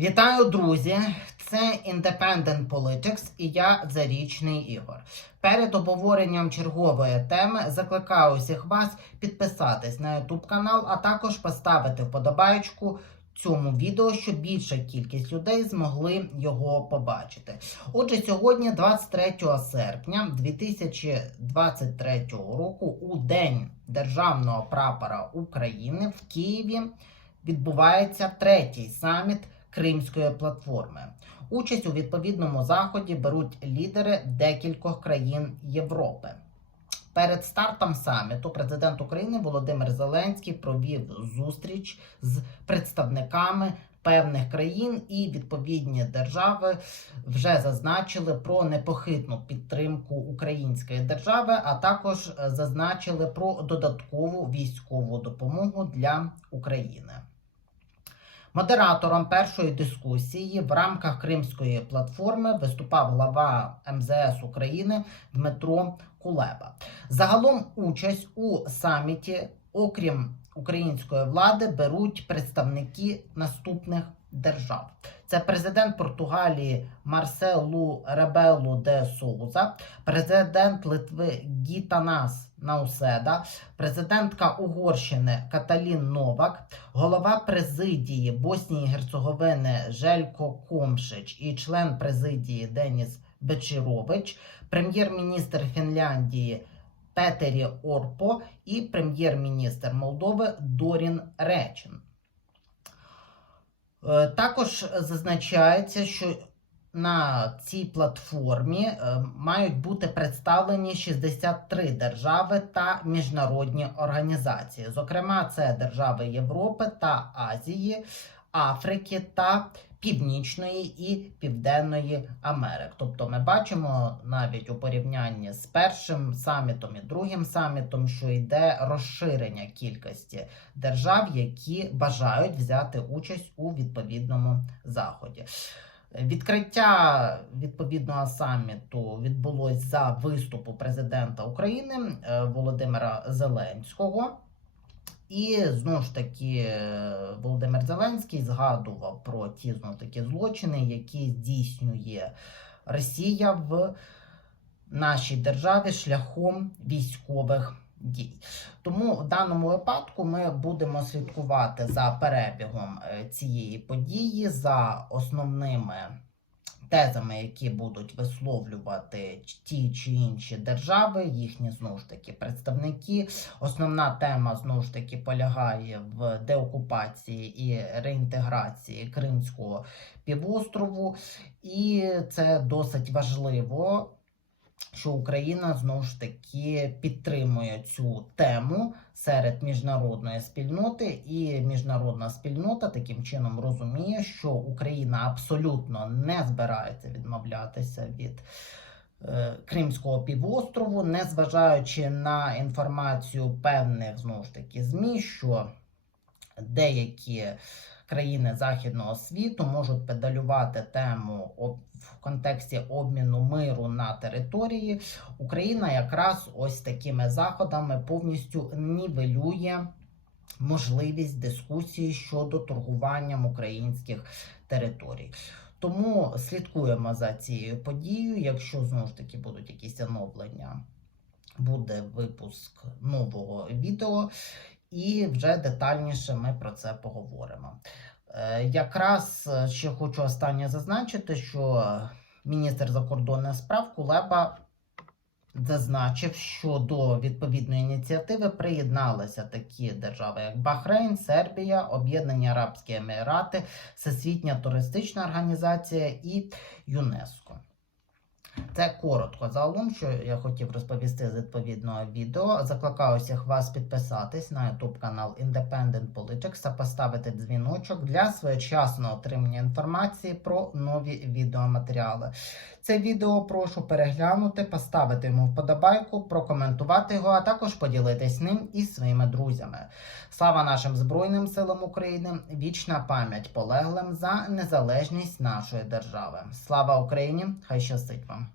Вітаю, друзі! Це Independent Politics і я Зарічний Ігор. Перед обговоренням чергової теми закликаю усіх вас підписатись на YouTube канал, а також поставити вподобайку цьому відео, щоб більша кількість людей змогли його побачити. Отже, сьогодні, 23 серпня 2023 року, у День Державного прапора України в Києві відбувається третій саміт Кримської платформи. Участь у відповідному заході беруть лідери декількох країн Європи. Перед стартом саміту президент України Володимир Зеленський провів зустріч з представниками певних країн, і відповідні держави вже зазначили про непохитну підтримку української держави, а також зазначили про додаткову військову допомогу для України. Модератором першої дискусії в рамках Кримської платформи виступав глава МЗС України Дмитро Кулеба. Загалом участь у саміті, окрім української влади, беруть представники наступних держав. Це президент Португалії Марселу Ребелу де Соуза, президент Литви Гітанас Науседа, президентка Угорщини Каталін Новак, голова президії Боснії і Герцеговини Желько Комшич і член президії Деніс Бечірович, прем'єр-міністр Фінляндії Петері Орпо і прем'єр-міністр Молдови Дорін Речин. Е, Також зазначається, що на цій платформі е, мають бути представлені 63 держави та міжнародні організації. Зокрема, це держави Європи та Азії, Африки та Північної і Південної Америки. Тобто, ми бачимо навіть у порівнянні з першим самітом і другим самітом, що йде розширення кількості держав, які бажають взяти участь у відповідному заході. Відкриття відповідного саміту відбулось за виступу президента України е, Володимира Зеленського. І знову ж таки е, Володимир Зеленський згадував про ті знову ж таки злочини, які здійснює Росія в нашій державі шляхом військових дій. Тому в даному випадку ми будемо слідкувати за перебігом е, цієї події, за основними тезами, які будуть висловлювати ті чи інші держави, їхні знову ж таки представники. Основна тема знову ж таки полягає в деокупації і реінтеграції Кримського півострову, і це досить важливо що Україна знову ж таки підтримує цю тему серед міжнародної спільноти, і міжнародна спільнота таким чином розуміє, що Україна абсолютно не збирається відмовлятися від. е, Кримського півострову, незважаючи на інформацію певних знову ж таки ЗМІ, що деякі країни західного світу можуть педалювати тему в контексті обміну миру на території. Україна якраз ось такими заходами повністю нівелює можливість дискусії щодо торгуванням українських територій. Тому слідкуємо за цією подією. Якщо знову ж таки будуть якісь оновлення, буде випуск нового відео, і вже детальніше ми про це поговоримо. Е, Якраз е, ще хочу останнє зазначити, що міністр закордонних справ Кулеба зазначив, що до відповідної ініціативи приєдналися такі держави, як Бахрейн, Сербія, Об'єднані Арабські Емірати, Всесвітня туристична організація і ЮНЕСКО. Це коротко загалом, що я хотів розповісти з відповідного відео. Закликаю всіх вас підписатись на YouTube канал Independent Politics та поставити дзвіночок для своєчасного отримання інформації про нові відеоматеріали. Це відео прошу переглянути, поставити йому вподобайку, прокоментувати його, а також поділитись ним із своїми друзями. Слава нашим Збройним силам України! Вічна пам'ять полеглим за незалежність нашої держави. Слава Україні! Хай щастить вам!